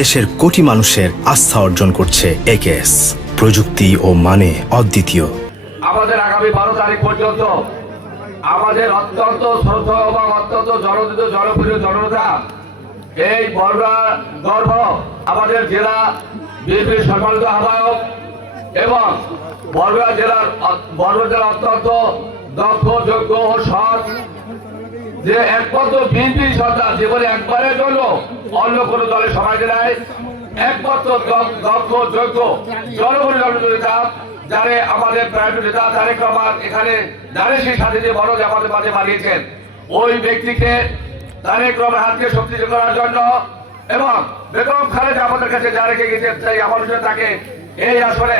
দেশের কোটি মানুষের আস্থা অর্জন করছে একেএস, প্রযুক্তি ও মানে অদ্বিতীয়। আমাদের আগামী 12 তারিখ পর্যন্ত আমাদের অত্যন্ত শ্রদ্ধা এবং অত্যন্ত জনদিত জনপ্রিয় জনতা এই বড়রা গর্ব আমাদের জেলা বিএনপির সম্মানিত আহ্বায়ক এবং বড়রা জেলার অত্যন্ত দক্ষ যোগ্য ও সৎ, যে একমাত্র বিএনপি সরকার জীবনে একবারের জন্য অন্য কোন দলের সমাজ নেয়, একমাত্র দক্ষ যোগ্য জনগণের জননেতা যারে আমাদের প্রাণপ্রিয় নেতা তারেক রহমান এখানে দাঁড়িয়ে সাথে যে বড় আমাদের মাঝে বানিয়েছেন, ওই ব্যক্তিকে তারেক রহমান হাতকে শক্তিশালী করার জন্য এবং বেগম খালেদা আমাদের কাছে যা রেখে গেছেন তাই আমাদের তাকে এই আসলে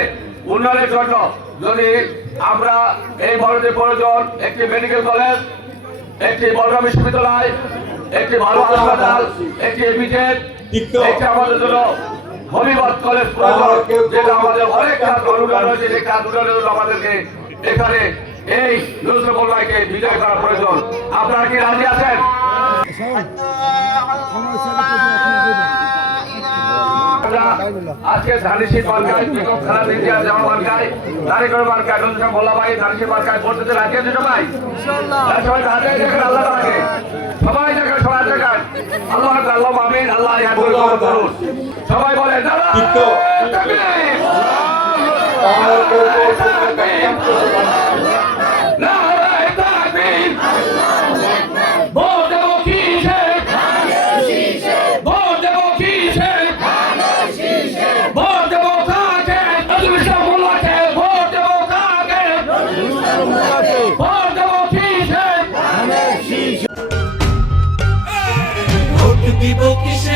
উন্নয়নের জন্য যদি আমরা এই বড়দের প্রয়োজন একটি মেডিকেল কলেজ, একটি বড় বিশ্ববিদ্যালয়, একটি ভালো হাসপাতাল, একটি এবিজেড, একটি আমাদের জন্য ভবিষ্যৎ কলেজ প্রয়োজন, যেটা আমাদের অনেক কাজ অনুদান রয়েছে, যে কাজ অনুদানের জন্য আমাদেরকে এখানে এই নজরুল ভাইকে বিজয় করা প্রয়োজন। আপনারা কি রাজি আছেন? আজকে ধানিশীর মার্কায় বেগম খালেদা জিয়া জামা মার্কায় নারীগড় মার্কায় নজরুল মোল্লা ভাই ধানিশীর মার্কায় ভোট দিতে রাজি আছে সবাই? সবাই রাজি দেখেন, আল্লাহ রাখে সবাই দেখেন, সবাই দেখেন আল্লাহ আল্লাহ আমিন। আল্লাহ করুন সবাই বলে দিব কিসে